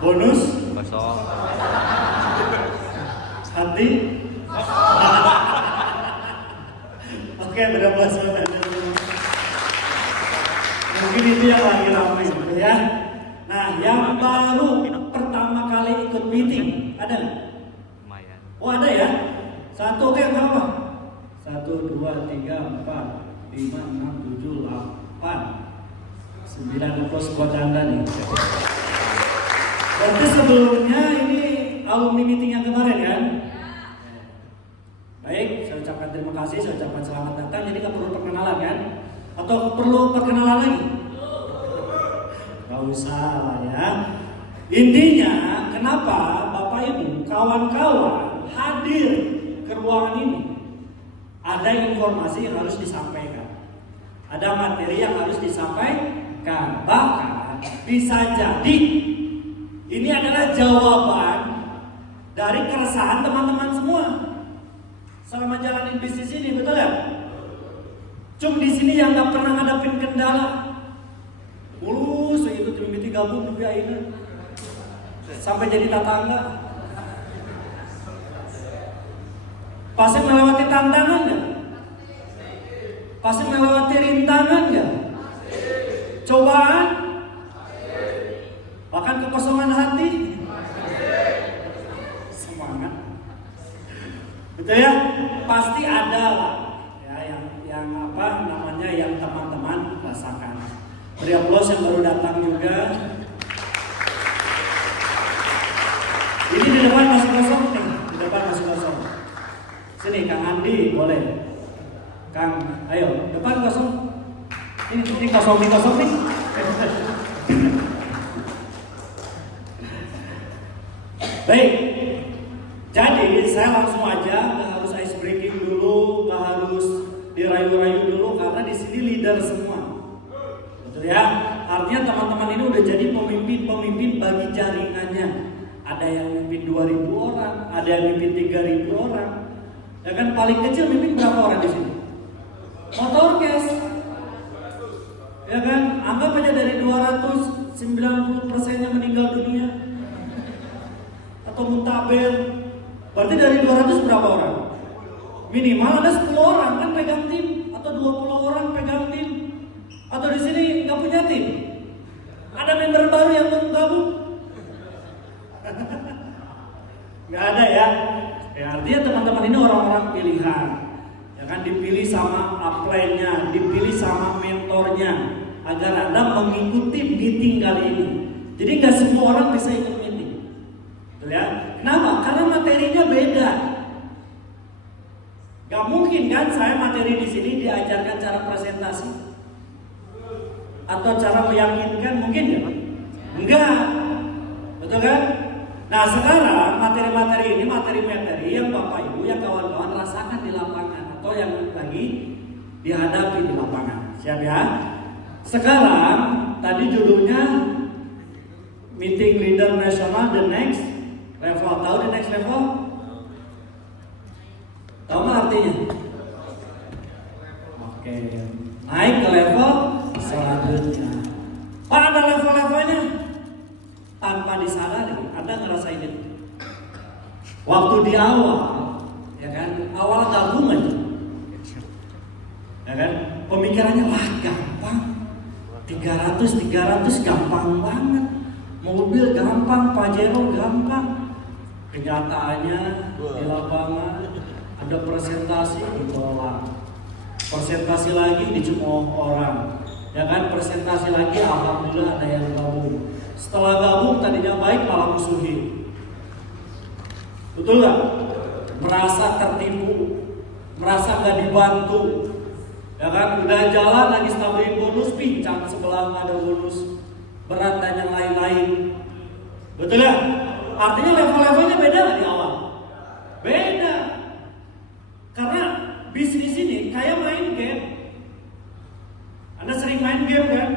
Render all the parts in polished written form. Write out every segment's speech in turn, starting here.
Bonus kosong. hati. Oke, berapa suara? Mungkin itu yang lagi ramai gitu ya. Nah, yang baru pertama kali ikut meeting ada nggak? Lumayan. Oh ada ya. Satu, oke, berapa? 1, 2, 3, 4, 5, 6, 7, 8, 9 plus buat Anda nih. Berarti sebelumnya ini alumni meeting yang kemarin kan? Baik, saya ucapkan terima kasih, saya ucapkan selamat datang. Jadi nggak perlu perkenalan kan? Atau perlu perkenalan lagi? Gak usah lah ya. Intinya, kenapa Bapak Ibu, kawan-kawan hadir ke ruangan ini? Ada informasi yang harus disampaikan. Ada materi yang harus disampaikan. Bahkan bisa jadi ini adalah jawaban dari keresahan teman-teman semua selama jalanin bisnis ini, betul ya? Cuma di sini yang nggak pernah ngadapin kendala, mulus itu tim gabung dibiayain sampai jadi tetangga. Pasti melewati tantangan nggak? Pasti melewati rintangan nggak? Cobaan? Bahkan kekosongan hati? Semangat. Betul ya? Pasti ada lah ya, yang apa namanya yang teman-teman rasakan. Beri aplaus yang baru datang juga. Ini di depan masih kosong nih, di depan masih kosong. Sini Kang Andi boleh. Kang, ayo depan kosong. Ini kosong nih. Baik. Jadi saya langsung aja, nggak harus ice breaking dulu, nggak harus dirayu-rayu dulu karena di sini leader semua. Betul ya? Artinya teman-teman ini udah jadi pemimpin bagi jaringannya. Ada yang mimpin 2.000 orang, ada yang mimpin 3.000 orang. Ya kan paling kecil mimpin berapa orang di sini? Motorcast. Ya kan? Anggap aja dari 290%-nya meninggal dunia. Atau muntaber. Berarti dari 200 berapa orang? Minimal ada 10 orang kan pegang tim, atau 20 orang pegang tim. Atau di sini nggak punya tim? Ada member baru yang mau gabung? Nggak ada ya? Ya artinya teman-teman ini orang-orang pilihan. Ya kan dipilih sama upline-nya, dipilih sama mentornya agar Anda mengikuti meeting kali ini. Jadi nggak semua orang bisa ikut meeting. Betul ya? Kenapa? Karena materinya beda. Gak mungkin kan saya materi di sini diajarkan cara presentasi atau cara meyakinkan, mungkin ya? Enggak, betul kan? Nah sekarang materi-materi ini materi yang Bapak Ibu, yang kawan-kawan rasakan di lapangan atau yang lagi dihadapi di lapangan. Siap ya? Sekarang tadi judulnya Meeting Leader Nasional The Next Level. Tahu the next level? Tahu nggak artinya? Oke, naik ke level selanjutnya. Pak, ada level-levelnya. Tanpa disadari, Anda ngerasain itu. Waktu di awal, ya kan, awal gabung aja, ya kan, pemikirannya wah gampang, 300 gampang banget, mobil gampang, Pajero gampang. Kenyataannya di lapangan ada presentasi ditolak, presentasi lagi dicemooh orang, ya kan, presentasi lagi alhamdulillah ada yang gabung. Setelah gabung tadinya baik malah musuhin. Betul nggak? Merasa tertipu, merasa nggak dibantu, ya kan? Udah jalan lagi stabilin bonus, pincang sebelah nggak ada bonus, berat dan yang lain-lain. Betul nggak? Artinya level-levelnya beda nggak di awal? Beda. Karena bisnis ini kayak main game. Anda sering main game kan?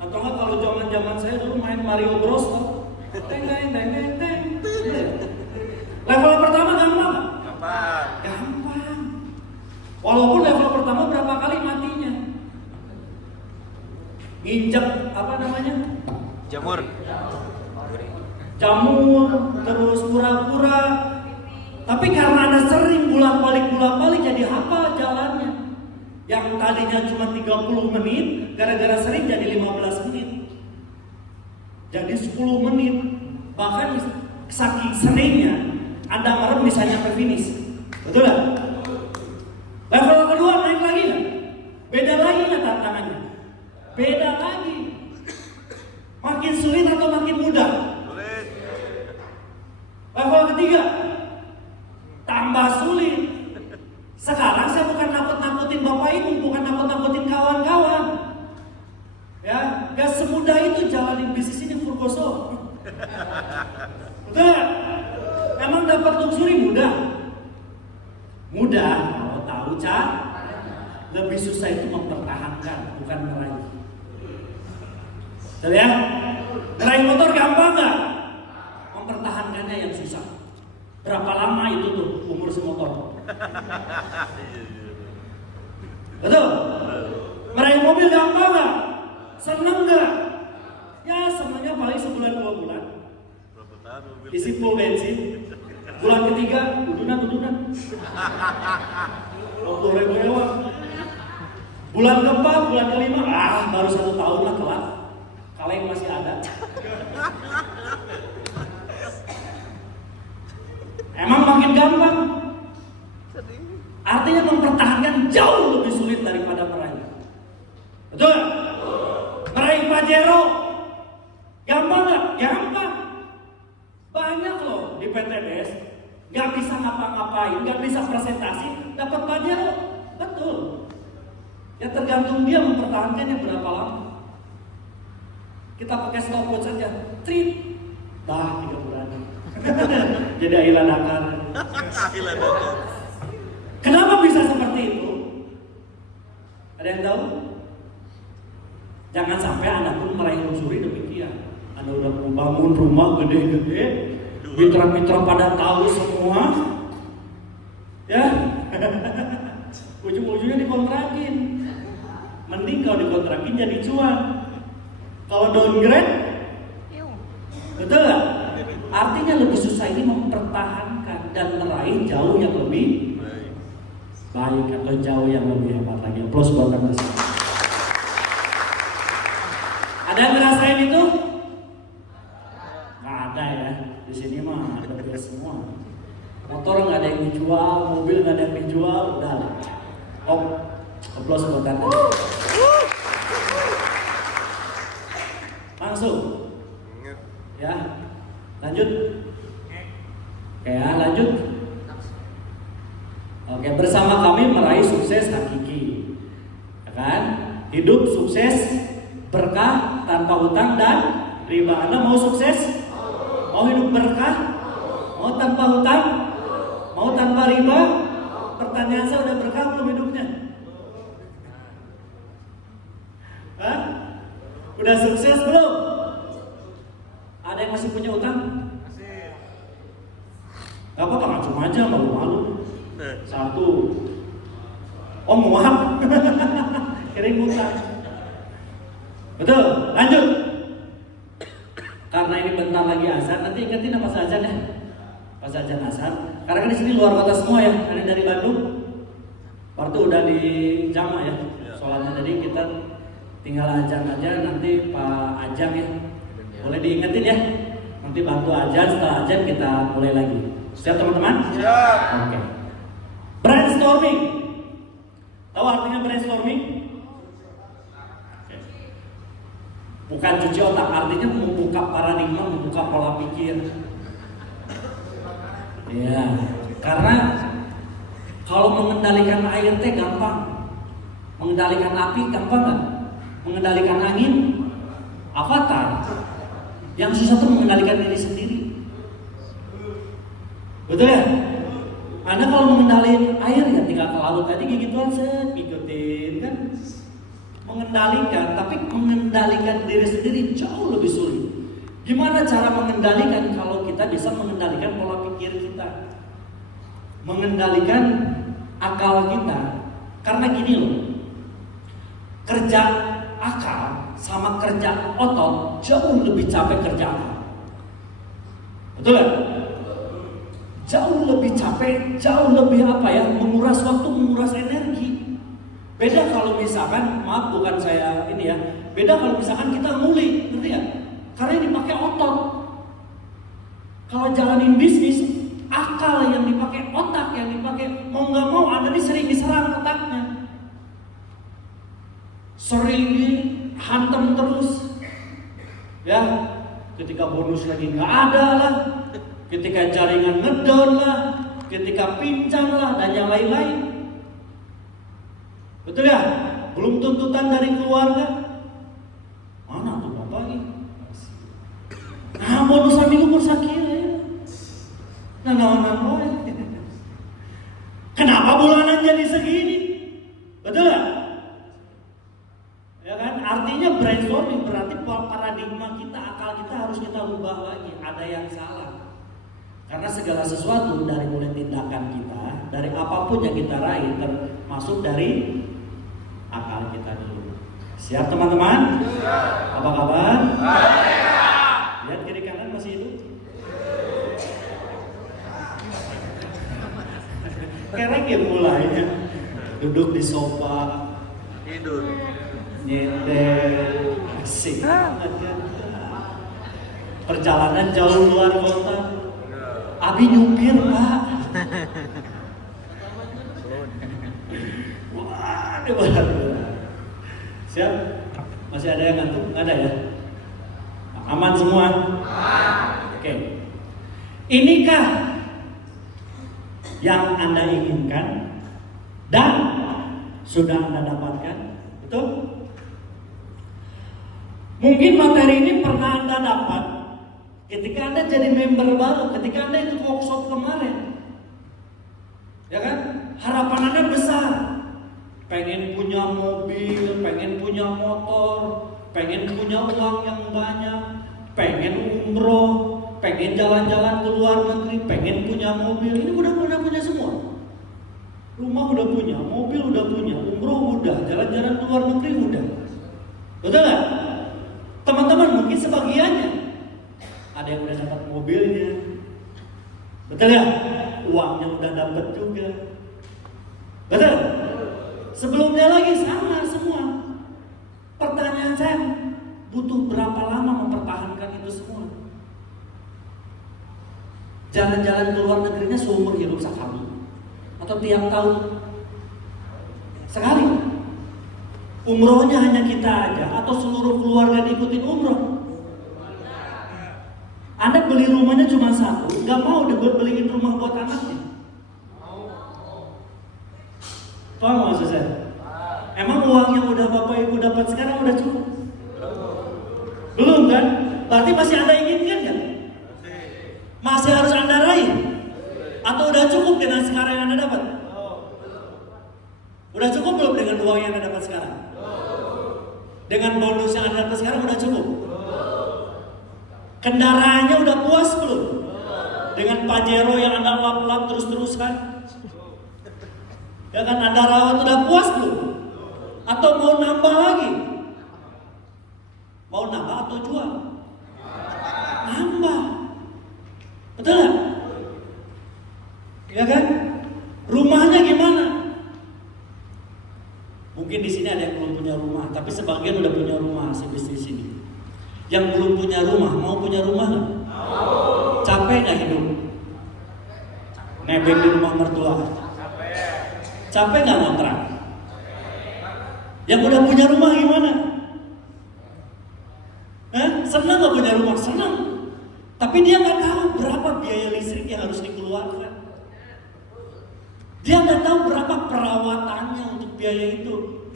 Atau nggak kalau zaman saya dulu main Mario Bros. Teng. Level pertama gampang? Gampang. Walaupun level pertama berapa kali matinya? Nginjek apa namanya? jamur, terus pura-pura. Tapi karena Anda sering bolak-balik jadi hafal jalannya. Yang tadinya cuma 30 menit, gara-gara sering jadi 15 menit. Jadi 10 menit. Bahkan saking seringnya, Anda merem bisa nyampe finish. Betul gak? Level kedua naik lagi gak? Beda lagi gak tantangannya? Beda lagi. Makin sulit atau makin mudah? Level ketiga tambah sulit. Sekarang saya bukan nakut-nakutin Bapak Ibu, bukan nakut-nakutin kawan-kawan. Ya, gak semudah itu jalanin bisnis ini full kosong. Betul gak? Emang dapat luxury mudah? Mudah, kalau tahu cara. Lebih susah itu mempertahankan, bukan meraih. Betul ya? Meraih motor gampang gak? Mempertahankannya yang susah. Berapa lama itu tuh umur semotor? Betul? Meraih mobil gampang gak? Seneng gak? Ya senengnya paling sebulan 2 bulan. Isi full bensin. Bulan ketiga, udunan. 20.000 lewat. Bulan keempat, bulan kelima, baru 1 tahun lah telat. Kaleng masih ada. Emang makin gampang. Artinya mempertahankan jauh lebih sulit daripada meraih. Betul? Meraih Pajero gampang gak? Gampang. Banyak loh di PTBS gak bisa ngapa-ngapain, gak bisa presentasi, dapat Pajero. Betul. Ya tergantung dia mempertahankannya berapa lama. Kita pakai stopwatch saja, treat, 3 bulan. Jadi Ayla Dakar. Kenapa bisa seperti itu? Ada yang tahu? Jangan sampai Anda pun meraih luxury demikian. Anda udah membangun rumah gede-gede, mitra-mitra pada tahu semua, ya. Ujung-ujungnya dikontrakin. Mending kalau dikontrakin jadi cuan. Kalau downgrade, betul gak? Artinya lebih susah ini mempertahankan dan meraih jauh yang lebih baik atau jauh yang lebih hebat lagi. Aplaus buat Anda. Ada yang ngerasain itu? Nggak ada ya. Di sini mah ada biasa semua. Motor nggak ada yang dijual, mobil nggak ada yang dijual, udah lah. Aplaus buat Anda. Langsung. Ya. Lanjut. Oke ya, lanjut. Oke, bersama kami meraih sukses hakiki. Ya kan? Hidup sukses, berkah, tanpa hutang dan riba. Anda mau sukses? Mau hidup berkah? Mau tanpa hutang? Mau tanpa riba? Pertanyaan saya, udah berkah belum hidupnya? Hah? Udah sukses belum? Ada yang masih punya utang? Masih. Gak apa-apa, ngacung aja, malu-malu. 1. Oh, muak. Kering utang. Betul, lanjut. Karena ini bentar lagi azan, nanti ingetin apa azan ya? Pas azan asar. Karena kan di sini luar kota semua ya, ada dari Bandung. Waktu udah di jama ya, sholatnya. Jadi kita tinggal azan aja, nanti Pak Ajang ya. Boleh diingetin ya. Nanti bantu azan, setelah azan kita mulai lagi. Siap teman-teman? Siap. Oke. Brainstorming. Tahu artinya brainstorming? Bukan cuci otak, artinya membuka paradigma, membuka pola pikir. Ya, karena kalau mengendalikan air teh gampang, mengendalikan api gampang nggak? Mengendalikan angin, avatar. Yang susah tuh mengendalikan diri sendiri. Betul ya? Anda kalau mengendalikan air ya tinggal ke laut tadi gitu aja, ngikutin kan. Mengendalikan, tapi mengendalikan diri sendiri jauh lebih sulit. Gimana cara mengendalikan kalau kita bisa mengendalikan pola pikir kita? Mengendalikan akal kita. Karena gini loh, kerja akal sama kerja otot jauh lebih capek kerja akal. Betul kan? Jauh lebih capek, jauh lebih menguras waktu, menguras energi. Beda kalau misalkan, maaf bukan saya ini ya, beda kalau misalkan kita nguli, ngerti ya? Karena ini pakai otot. Kalau jalanin bisnis, akal yang dipakai, otak yang dipakai, mau nggak mau Anda ini sering diserang otaknya. Sering dihantam terus. Ya, ketika bonus lagi nggak ada lah, ketika jaringan ngedown lah, ketika pincang lah, dan yang lain-lain. Betul ya? Belum tuntutan dari keluarga. Mana tuh bapak ini? Nah, bonusan minggu bersakit ya. Nah. Kenapa bulanan jadi segini? Betul ya? Ya kan? Artinya brainstorming berarti paradigma kita, akal kita harus kita ubah lagi. Ada yang salah. Karena segala sesuatu dari mulai tindakan kita, dari apapun yang kita raih, termasuk dari akal kita dulu. Siap teman-teman? Apa kabar? Lihat kiri kanan masih hidup? Kerek ya mulainya. Duduk di sofa, tidur, nyetel, asik banget kan. Perjalanan jauh luar kota. Abi nyupir pak. Wah, ini berat. Siap? Masih ada yang ngantuk? Nggak ada ya? Aman semua? Oke. Inikah yang Anda inginkan dan sudah Anda dapatkan? Betul? Mungkin materi ini pernah Anda dapat ketika Anda jadi member baru, ketika Anda ikut workshop kemarin. Ya kan? Harapan Anda besar. Pengen punya mobil, pengen punya motor, pengen punya uang yang banyak, pengen umroh, pengen jalan-jalan ke luar negeri, pengen punya mobil. Ini udah punya semua. Rumah udah punya, mobil udah punya, umroh udah, jalan-jalan ke luar negeri udah. Betul gak? Teman-teman mungkin sebagiannya. Ada yang udah dapat mobilnya. Betul ya? Uangnya udah dapat juga. Betul? Sebelumnya lagi sama semua. Pertanyaan saya, butuh berapa lama mempertahankan itu semua? Jalan-jalan ke luar negerinya seumur hidup sekali atau tiap tahun sekali? Umrohnya hanya kita aja atau seluruh keluarga diikutin umroh? Anda beli rumahnya cuma satu, nggak mau beliin rumah buat anaknya? Paham maksud saya? Emang uang yang udah Bapak Ibu dapat sekarang udah cukup? Belum kan? Berarti masih Anda inginkan kan? Masih harus Anda raih? Atau udah cukup dengan sekarang yang Anda dapat? Udah cukup belum dengan uang yang Anda dapat sekarang? Dengan bonus yang Anda dapat sekarang udah cukup? Kendaraannya udah puas belum? Dengan Pajero yang Anda lap-lap terus-terusan? Ya kan, Anda rawat udah puas belum? Atau mau nambah lagi? Mau nambah atau jual? Nambah. Betul gak? Ya kan? Rumahnya gimana? Mungkin di sini ada yang belum punya rumah, tapi sebagian udah punya rumah di sini. Yang belum punya rumah, mau punya rumah nggak? Capek nggak hidup? Nebeng di rumah mertua. Capek nggak ngontrak? Yang udah punya rumah gimana? Senang nggak punya rumah? Senang. Tapi dia nggak tahu berapa biaya listrik yang harus dikeluarkan. Dia nggak tahu berapa perawatannya untuk biaya itu.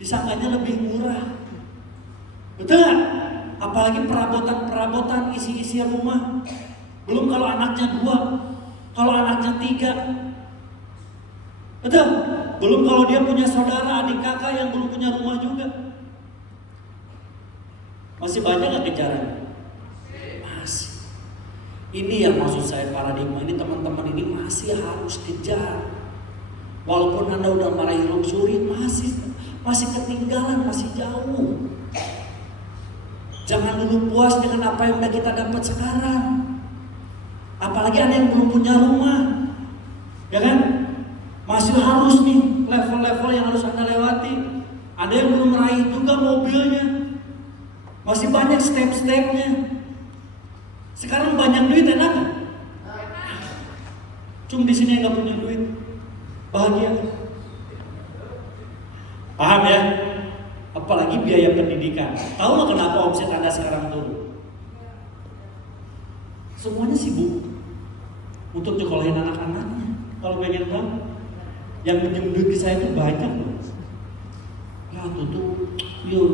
Disangkanya lebih murah. Betul nggak? Apalagi perabotan isi-isi rumah. Belum kalau anaknya 2, kalau anaknya 3. Betul? Belum kalau dia punya saudara, adik kakak yang belum punya rumah juga. Masih banyak gak kejaran? Masih. Ini yang maksud saya paradigma ini, teman-teman, ini masih harus kejar. Walaupun Anda udah meraih luxury, masih ketinggalan, masih jauh. Jangan dulu puas dengan apa yang udah kita dapat sekarang. Apalagi ada yang belum punya rumah, ya kan? Masih harus nih level-level yang harus Anda lewati. Ada yang belum meraih juga mobilnya, masih banyak step-stepnya. Sekarang banyak duit enak gak? Cuma di sini yang nggak punya duit, bahagia. Paham ya? Apalagi biaya pendidikan. Tahu nggak kenapa omset Anda sekarang turun? Semuanya sibuk untuk nyekolahin anak-anaknya. Kalau pengen tahu, yang pinjam duit di saya itu banyak loh. Ya tuh, yuk,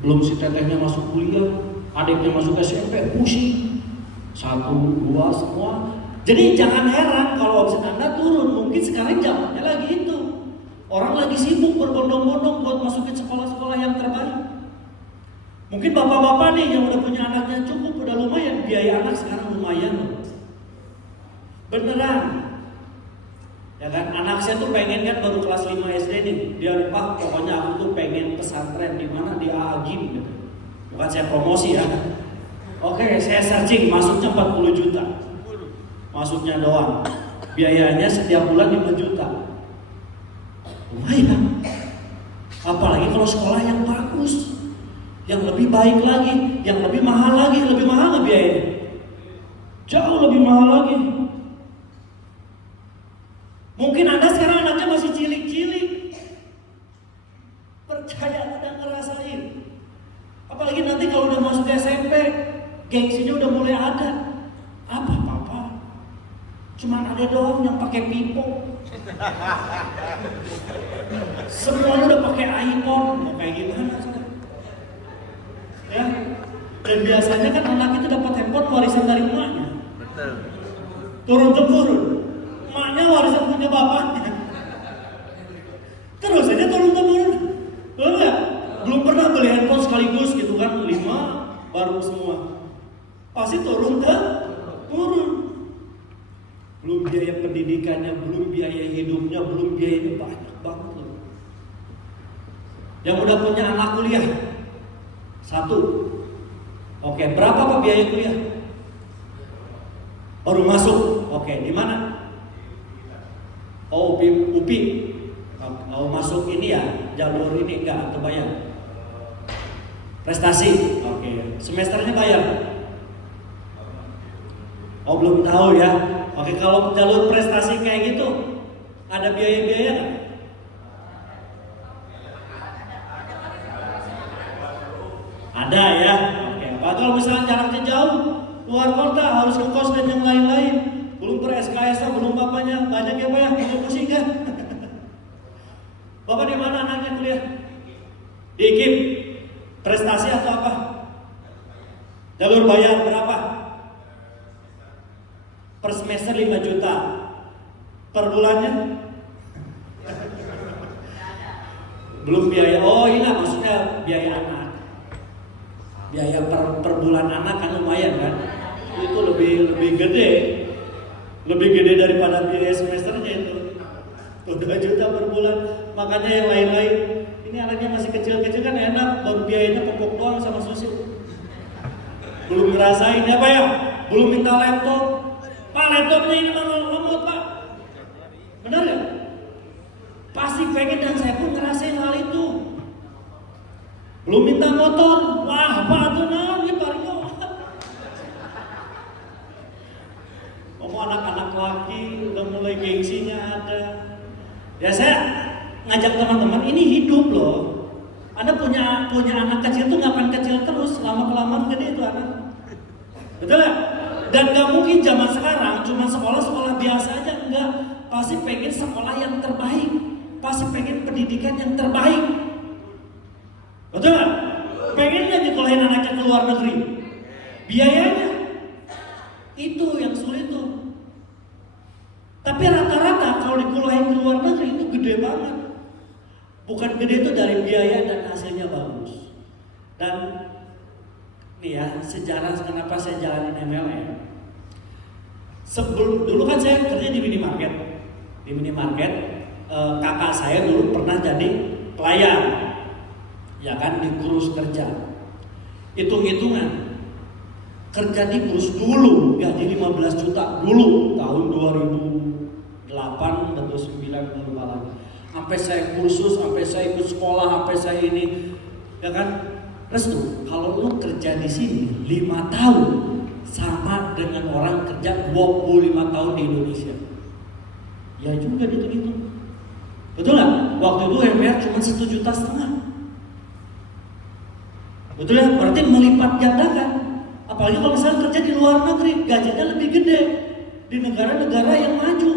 belum si tetehnya masuk kuliah, adiknya masuk SMP, pusing. 1, 2 semua. Jadi jangan heran kalau omset Anda turun. Mungkin sekarang zamannya lagi itu. Orang lagi sibuk berbondong-bondong buat masukin sekolah-sekolah yang terbaik. Mungkin bapak-bapak nih yang udah punya anaknya cukup, udah lumayan, biaya anak sekarang lumayan loh. Beneran. Ya kan, anak saya tuh pengen kan baru kelas 5 SD nih. Dia, Pak, pokoknya aku tuh pengen pesantren di mana di Agim gitu. Bukan saya promosi ya. Oke, saya searching, masuknya 40 juta. Masuknya doang. Biayanya setiap bulan 5 juta. Lumayan. Apalagi kalau sekolah yang bagus, yang lebih baik lagi, yang lebih mahal lagi. Lebih mahal nggak biayanya? Jauh lebih mahal lagi. Mungkin Anda sekarang anaknya masih cilik-cilik. Percaya Anda ngerasain. Apalagi nanti kalau udah masuk SMP, gengsinya udah mulai ada. Apa papa? Cuman ada doang yang pakai pipo. Semuanya udah pakai iPhone, mau kayak gimana? Ya. Dan biasanya kan anak itu dapat handphone warisan dari emaknya. Turun temurun. Emaknya warisan punya bapaknya. Terus aja turun temurun. Belum ya? Belum pernah beli handphone sekaligus gitu kan, 5 baru semua. Pasti turun. Belum biaya pendidikannya, belum biaya hidupnya, belum biayanya banyak banget loh. Yang udah punya anak kuliah 1. Oke, berapa Pak biaya kuliah? Baru masuk. Oke, di mana? Oh, UPI. Oh, masuk ini ya, jalur ini enggak atau bayar? Prestasi. Oke, semesternya bayar? Oh, belum tahu ya. Oke, kalau jalur prestasi kayak gitu, ada biaya-biaya nggak? Ada ya. Oke, Pak, kalau misalnya jaraknya jauh, luar kota, harus ke kos dan yang lain-lain, belum per SKS, belum bapaknya, banyak ya Pak ya, pusing kan? Bapak di mana anaknya kuliah? Di IKIP. Prestasi atau apa? Jalur bayar berapa? Per semester 5 juta. Per bulannya? Belum biaya. Oh iya, maksudnya biaya anak. Biaya per bulan anak kan lumayan kan? Itu lebih gede. Lebih gede daripada biaya semesternya itu. 2 juta per bulan. Makanya yang lain-lain, ini anaknya masih kecil-kecil kan enak, baru biayanya popok doang sama susu. Belum ngerasain ya Pak ya? Belum minta laptop. Pak, laptopnya ini lemot Pak. Benar ya? Pasti pengen, dan saya pun ngerasain hal itu. Belum minta motor. Wah Pak, tuh nangis Mario. Ngomong anak-anak laki udah mulai gengsinya ada. Ya saya ngajak teman-teman, ini hidup loh. Anda punya anak kecil tuh nggak akan kecil terus, lama-kelamaan gede itu anak. Betul ya? Dan gak mungkin zaman sekarang cuma sekolah-sekolah biasa aja, enggak. Pasti pengen sekolah yang terbaik, pasti pengen pendidikan yang terbaik. Betul gak? Pengen gak nyekolahin anaknya ke luar negeri? Biayanya itu yang sulit tuh. Tapi rata-rata kalau dikulahin ke luar negeri itu gede banget. Bukan gede itu dari biaya dan hasilnya bagus. Dan nih ya, sejarah kenapa saya jalanin MLM. Dulu kan saya kerja di minimarket. Di minimarket, kakak saya dulu pernah jadi pelayan. Ya kan, di kursus kerja. Hitung-hitungan. Kerja di bus dulu gaji 15 juta dulu tahun 2008 atau 9 lupa lagi. Sampai saya kursus, sampai saya ikut sekolah, sampai saya ini, ya kan? Restu, kalau lu kerja di sini 5 tahun sama dengan orang kerja 25 tahun di Indonesia. Ya juga dihitung-hitung. Betul nggak? Waktu itu MPR cuma 1,5 juta. Betul ya? Berarti melipat gandakan. Apalagi kalau misalnya kerja di luar negeri, gajinya lebih gede di negara-negara yang maju.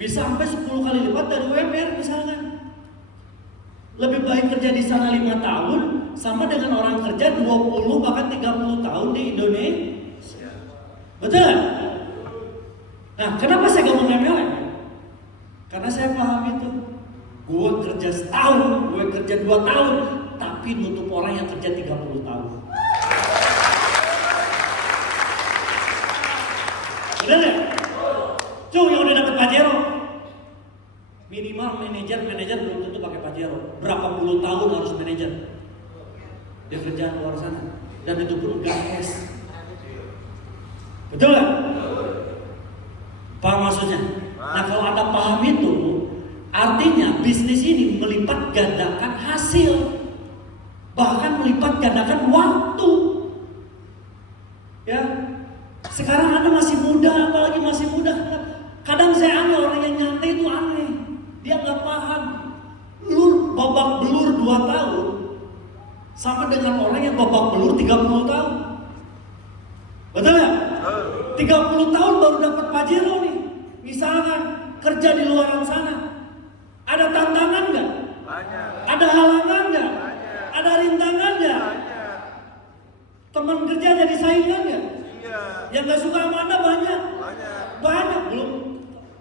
Bisa sampai 10 kali lipat dari UMR misalkan. Lebih baik kerja di sana 5 tahun sama dengan orang kerja 20 bahkan 30 tahun di Indonesia. Betul? Nah, kenapa saya ngomong MLM? Karena saya paham itu. Gue kerja setahun, gue kerja 2 tahun, tapi nutup orang yang kerja 30 tahun. Benar ya? Cuy, yang udah dapet Pajero, minimal manajer belum tentu pakai Pajero. Berapa puluh tahun harus manajer di kerjaan luar sana, dan itu pun gak cash. Betul gak? Paham maksudnya? Nah, kalau Anda paham itu, artinya bisnis ini melipat gandakan hasil, bahkan melipat gandakan waktu. Ya, sekarang Anda masih muda, apalagi masih muda. Kadang saya aneh orang yang nyantai itu aneh. Dia nggak paham. Lu babak belur 2 tahun sama dengan orang yang babak belur 30 tahun. Betul ya? 30 tahun baru dapat Pajero nih. Misalkan kerja di luar sana. Ada tantangan nggak? Banyak. Ada halangan nggak? Ada rintangan nggak? Teman kerja jadi saingan nggak? Iya. Yang nggak suka sama Anda banyak. Banyak.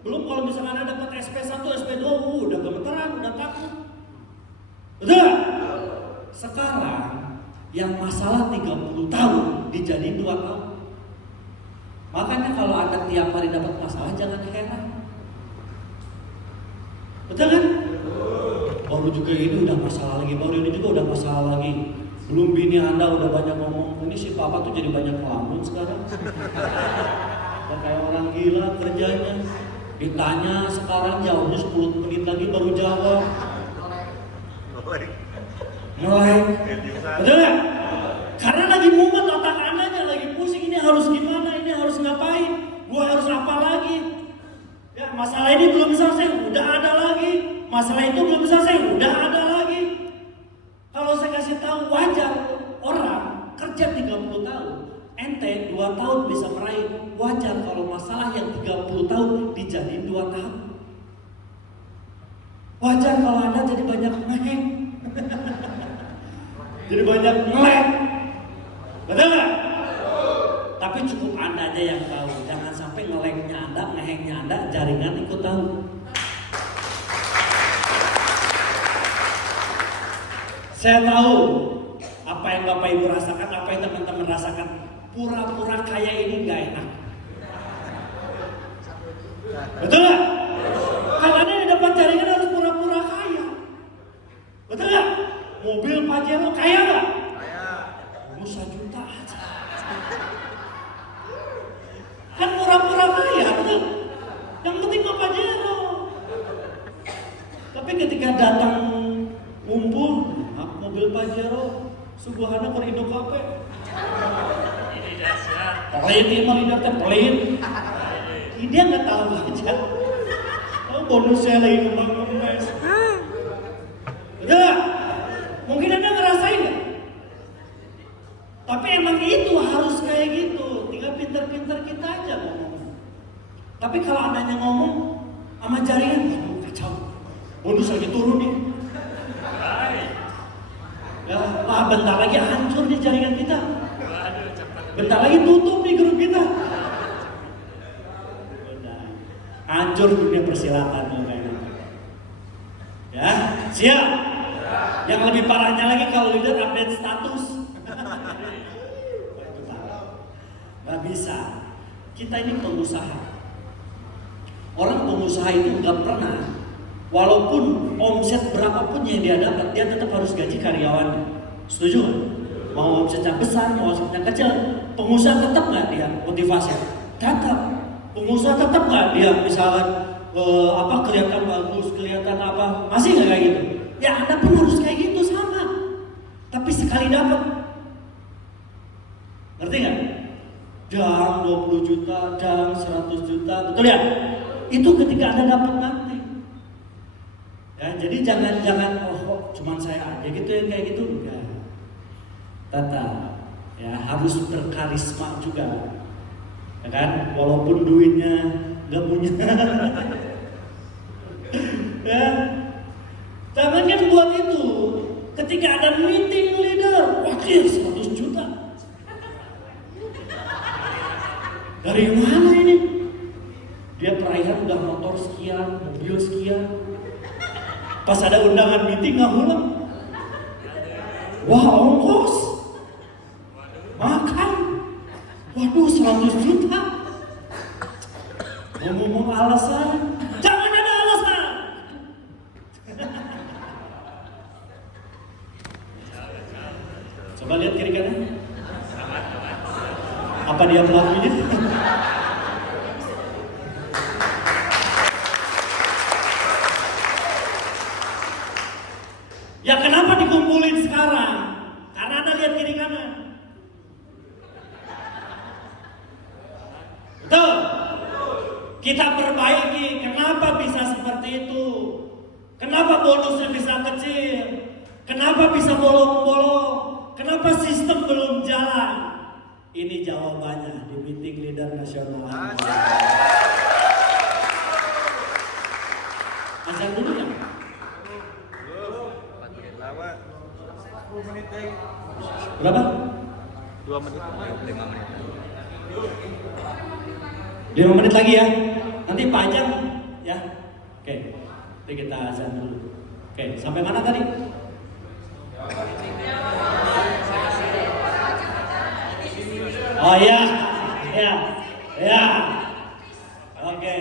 Belum kalau misalkan Anda dapat SP1, SP2, udah gemeteran, udah takut. Betul? Sekarang yang masalah 30 tahun dijadiin 2 tahun. Makanya kalau Anda tiap hari dapat masalah jangan heran. Betul kan? Baru juga ini udah masalah lagi, baru ini juga udah masalah lagi. Belum bini Anda udah banyak ngomong, ini si papa tuh jadi banyak ngelamun sekarang. Dan kayak orang gila kerjanya. Ditanya sekarang jawabnya 10 menit lagi baru jawab. Melek. Betul gak? Karena lagi mumet otak Anda lagi pusing, ini harus gimana, ini harus ngapain, gue harus apa lagi. Ya, masalah ini belum selesai, udah ada lagi. Masalah itu belum selesai, udah ada lagi. Kalau saya kasih tahu, wajar orang kerja 30 tahun, ente 2 tahun bisa meraih. Wajar kalau masalah yang 30 tahun dijadiin 2 tahun. Wajar kalau Anda jadi banyak ngeheng. Jadi banyak ngelek. Betul gak? Tapi cukup Anda aja yang tahu. Jangan sampai ngeleknya Anda, ngehengnya Anda, jaringan ikut tahu. Saya tahu apa yang Bapak Ibu rasakan, apa yang teman-teman rasakan. Pura-pura kaya ini gak enak. Betul gak? Karena yang dapat jaringan harus pura-pura kaya. Betul gak? Mobil Pajero kaya gak? Kaya. 1 juta aja. Kan pura-pura kaya, betul? Yang penting mah Pajero. Tapi ketika datang ngumpul, mobil Pajero, subuhana ke Indo Cafe. Ini dasar. Pelit ini mah lidah teh pelit. Dia nggak tahu aja. Oh, bonusnya lagi kembang-kembang. Udah, mungkin Anda ngerasain nggak? Tapi emang itu harus kayak gitu. Tinggal pinter-pinter kita aja ngomong. Tapi kalau Andanya ngomong sama jaringan, kacau. Bonus lagi turun nih. Ya, bentar lagi hancur nih jaringan kita. Bentar lagi tutup nih grup kita. Hancur dunia persilatan. Ya, siap. Yang lebih parahnya lagi kalau leader update status. Gak bisa. Kita ini pengusaha. Orang pengusaha itu gak pernah, walaupun omset berapapun yang dia dapat, dia tetap harus gaji karyawannya. Setuju gak? mau omsetnya besar, mau omsetnya kecil, pengusaha tetap nggak dia motivasi? Tetap. Pengusaha tetap nggak dia misalkan kelihatan bagus, kelihatan apa, masih nggak kayak gitu? Ya Anda pun harus kayak gitu sama. Tapi sekali dapat, ngerti nggak? Dang 20 juta, dang 100 juta, betul ya? Itu ketika Anda dapat nanti. Ya, jadi jangan cuman saya aja gitu yang kayak gitu, enggak. Tetap ya harus berkarisma juga. Ya kan? Walaupun duitnya nggak punya. Ya. Jangan kan buat itu. Ketika ada meeting leader, wakil 100 juta. Dari mana ini? Dia perayaan udah motor sekian, mobil sekian. Pas ada undangan meeting nggak pulang. Wah, ongkos, makan, waduh 100 juta. Ngomong alasan, jangan ada alasan. Coba lihat kiri kanan. Apa dia pelakunya? Ya kenapa dikumpulin sekarang? Karena Anda lihat kiri kanan. Betul? Kita perbaiki. Kenapa bisa seperti itu? Kenapa bonusnya bisa kecil? Kenapa bisa bolong-bolong? Kenapa sistem belum jalan? Ini jawabannya di meeting leader nasional. Azan dulu ya? Berapa? 2 menit, 5 menit. 5 menit lagi ya. Nanti panjang ya. Oke. Nanti kita azan dulu. Oke, sampai mana tadi? Oh ya. Ya. Oke.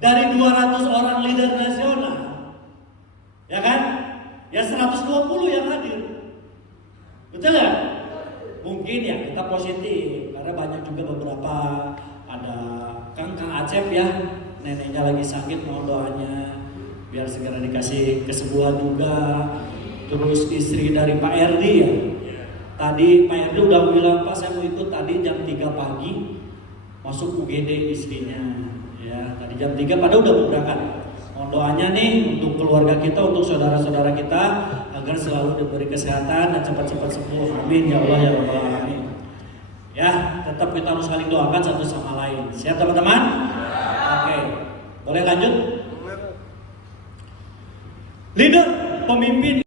Dari 200 orang leader nasional. Ya kan? Ya 120 yang hadir. Betul ya? Mungkin ya kita positif karena banyak juga beberapa ada Kang Acep ya, neneknya lagi sakit, mau doanya biar segera dikasih kesembuhan juga. Terus istri dari Pak Erdi ya. Tadi Pak Erdi udah bilang, Pak saya mau ikut tadi jam 3 pagi masuk UGD istrinya. Ya, tadi jam 3 pada udah mau berangkat. Mohon doanya nih untuk keluarga kita, untuk saudara-saudara kita agar selalu diberi kesehatan dan cepat-cepat sembuh. Amin ya Allah ya Rabbal alamin. Ya, tetap kita harus saling doakan satu sama lain. Siap teman-teman? Oke. Boleh lanjut? Leader, pemimpin